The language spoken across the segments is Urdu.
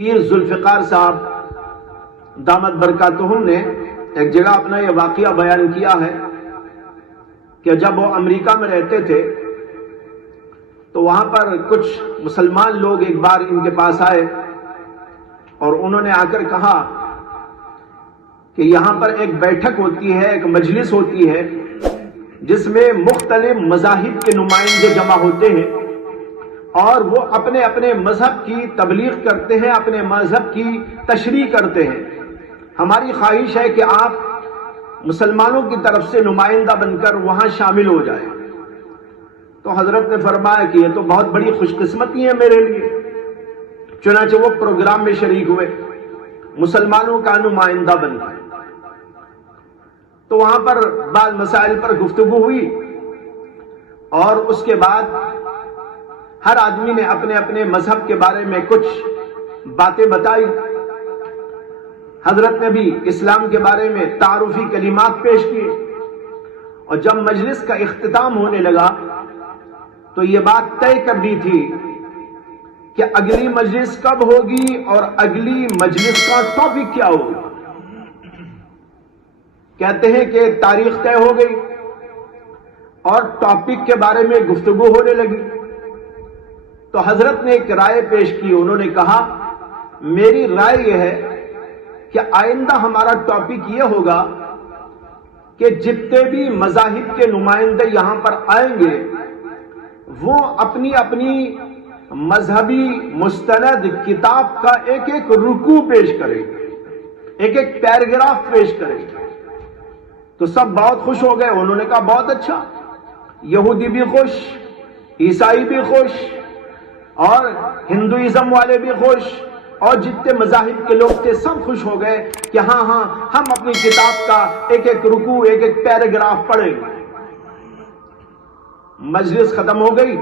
پیر ذوالفقار صاحب دامت برکاتہم نے ایک جگہ اپنا یہ واقعہ بیان کیا ہے کہ جب وہ امریکہ میں رہتے تھے تو وہاں پر کچھ مسلمان لوگ ایک بار ان کے پاس آئے اور انہوں نے آ کر کہا کہ یہاں پر ایک بیٹھک ہوتی ہے، ایک مجلس ہوتی ہے جس میں مختلف مذاہب کے نمائندے جمع ہوتے ہیں اور وہ اپنے اپنے مذہب کی تبلیغ کرتے ہیں، اپنے مذہب کی تشریح کرتے ہیں۔ ہماری خواہش ہے کہ آپ مسلمانوں کی طرف سے نمائندہ بن کر وہاں شامل ہو جائیں۔ تو حضرت نے فرمایا کہ یہ تو بہت بڑی خوش قسمتی ہے میرے لیے۔ چنانچہ وہ پروگرام میں شریک ہوئے مسلمانوں کا نمائندہ بن گئے۔ تو وہاں پر بعض مسائل پر گفتگو ہوئی اور اس کے بعد ہر آدمی نے اپنے اپنے مذہب کے بارے میں کچھ باتیں بتائی۔ حضرت نے بھی اسلام کے بارے میں تعارفی کلمات پیش کیے، اور جب مجلس کا اختتام ہونے لگا تو یہ بات طے کر دی تھی کہ اگلی مجلس کب ہوگی اور اگلی مجلس کا ٹاپک کیا ہوگا۔ کہتے ہیں کہ تاریخ طے ہو گئی اور ٹاپک کے بارے میں گفتگو ہونے لگی۔ تو حضرت نے ایک رائے پیش کی، انہوں نے کہا میری رائے یہ ہے کہ آئندہ ہمارا ٹاپک یہ ہوگا کہ جتنے بھی مذاہب کے نمائندے یہاں پر آئیں گے وہ اپنی اپنی مذہبی مستند کتاب کا ایک ایک رکوع پیش کریں گے، ایک ایک پیراگراف پیش کریں گے۔ تو سب بہت خوش ہو گئے، انہوں نے کہا بہت اچھا۔ یہودی بھی خوش، عیسائی بھی خوش، اور ہندوازم والے بھی خوش، اور جتنے مذاہب کے لوگ تھے سب خوش ہو گئے کہ ہاں ہم اپنی کتاب کا ایک ایک رکوع ایک ایک پیراگراف پڑھیں گے۔ مجلس ختم ہو گئی۔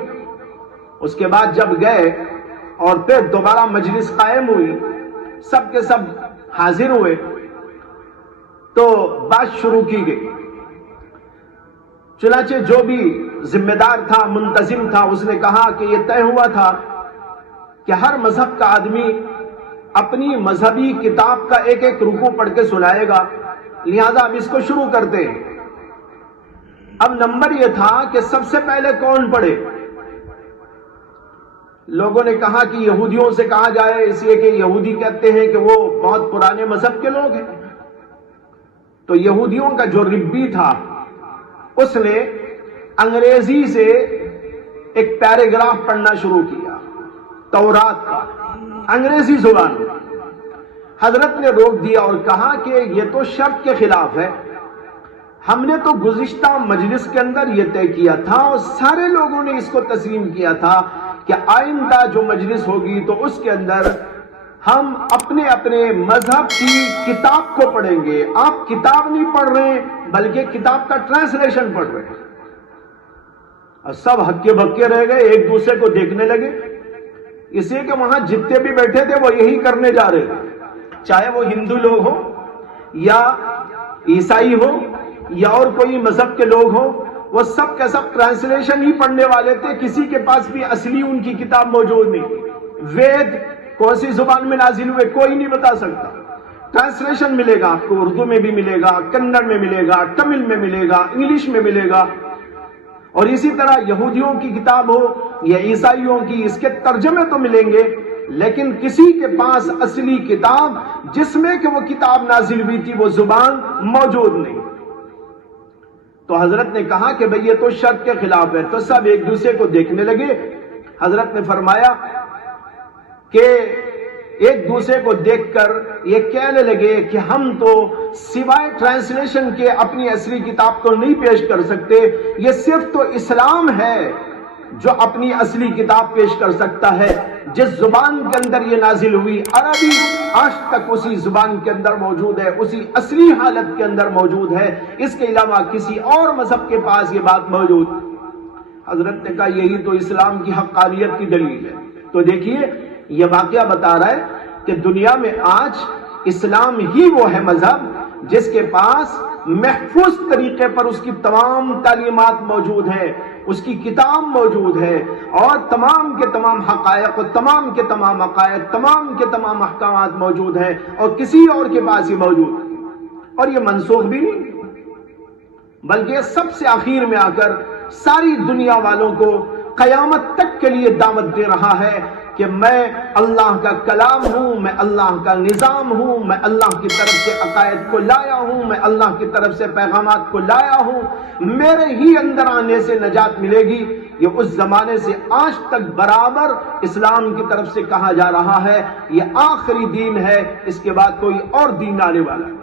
اس کے بعد جب گئے اور پھر دوبارہ مجلس قائم ہوئی، سب کے سب حاضر ہوئے تو بات شروع کی گئی۔ چنانچہ جو بھی ذمہ دار تھا، منتظم تھا، اس نے کہا کہ یہ طے ہوا تھا کہ ہر مذہب کا آدمی اپنی مذہبی کتاب کا ایک ایک رکوع پڑھ کے سنائے گا، لہذا اب اس کو شروع کرتے ہیں۔ اب نمبر یہ تھا کہ سب سے پہلے کون پڑھے۔ لوگوں نے کہا کہ یہودیوں سے کہا جائے، اس لیے کہ یہودی کہتے ہیں کہ وہ بہت پرانے مذہب کے لوگ ہیں۔ تو یہودیوں کا جو ربی تھا اس نے انگریزی سے ایک پیراگراف پڑھنا شروع کیا، تورات کا، انگریزی زبان میں۔ حضرت نے روک دیا اور کہا کہ یہ تو شرط کے خلاف ہے۔ ہم نے تو گزشتہ مجلس کے اندر یہ طے کیا تھا اور سارے لوگوں نے اس کو تسلیم کیا تھا کہ آئندہ جو مجلس ہوگی تو اس کے اندر ہم اپنے اپنے مذہب کی کتاب کو پڑھیں گے۔ آپ کتاب نہیں پڑھ رہے ہیں بلکہ کتاب کا ٹرانسلیشن پڑھ رہے ہیں۔ اور سب ہکے بکے رہ گئے، ایک دوسرے کو دیکھنے لگے، اس لیے کہ وہاں جتنے بھی بیٹھے تھے وہ یہی کرنے جا رہے تھے، چاہے وہ ہندو لوگ ہوں یا عیسائی ہو یا اور کوئی مذہب کے لوگ ہوں، وہ سب کے سب ٹرانسلیشن ہی پڑھنے والے تھے۔ کسی کے پاس بھی اصلی ان کی کتاب موجود نہیں۔ وید کون سی زبان میں نازل ہوئے کوئی نہیں بتا سکتا۔ ٹرانسلیشن ملے گا آپ کو، اردو میں بھی ملے گا، کنڑ میں ملے گا، تمل میں ملے گا، انگلش میں ملے گا، اور اسی طرح یہودیوں کی کتاب ہو یا عیسائیوں کی، اس کے ترجمے تو ملیں گے، لیکن کسی کے پاس اصلی کتاب جس میں کہ وہ کتاب نازل ہوئی تھی وہ زبان موجود نہیں۔ تو حضرت نے کہا کہ بھئی یہ تو شرط کے خلاف ہے۔ تو سب ایک دوسرے کو دیکھنے لگے۔ حضرت نے فرمایا کہ ایک دوسرے کو دیکھ کر یہ کہنے لگے کہ ہم تو سوائے ٹرانسلیشن کے اپنی اصلی کتاب تو نہیں پیش کر سکتے، یہ صرف تو اسلام ہے جو اپنی اصلی کتاب پیش کر سکتا ہے۔ جس زبان کے اندر یہ نازل ہوئی، عربی، آج تک اسی زبان کے اندر موجود ہے، اسی اصلی حالت کے اندر موجود ہے، اس کے علاوہ کسی اور مذہب کے پاس یہ بات موجود۔ حضرت نے کہا یہی تو اسلام کی حقانیت کی دلیل ہے۔ تو دیکھیے یہ واقعہ بتا رہا ہے کہ دنیا میں آج اسلام ہی وہ ہے مذہب جس کے پاس محفوظ طریقے پر اس کی تمام تعلیمات موجود ہیں، اس کی کتاب موجود ہے، اور تمام کے تمام حقائق، تمام کے تمام عقائد، تمام کے تمام احکامات موجود ہیں، اور کسی اور کے پاس ہی موجود ہے، اور یہ منسوخ بھی نہیں، بلکہ یہ سب سے آخر میں آ کر ساری دنیا والوں کو قیامت تک کے لیے دعوت دے رہا ہے کہ میں اللہ کا کلام ہوں، میں اللہ کا نظام ہوں، میں اللہ کی طرف سے عقائد کو لایا ہوں، میں اللہ کی طرف سے پیغامات کو لایا ہوں، میرے ہی اندر آنے سے نجات ملے گی۔ یہ اس زمانے سے آج تک برابر اسلام کی طرف سے کہا جا رہا ہے، یہ آخری دین ہے، اس کے بعد کوئی اور دین آنے والا ہے۔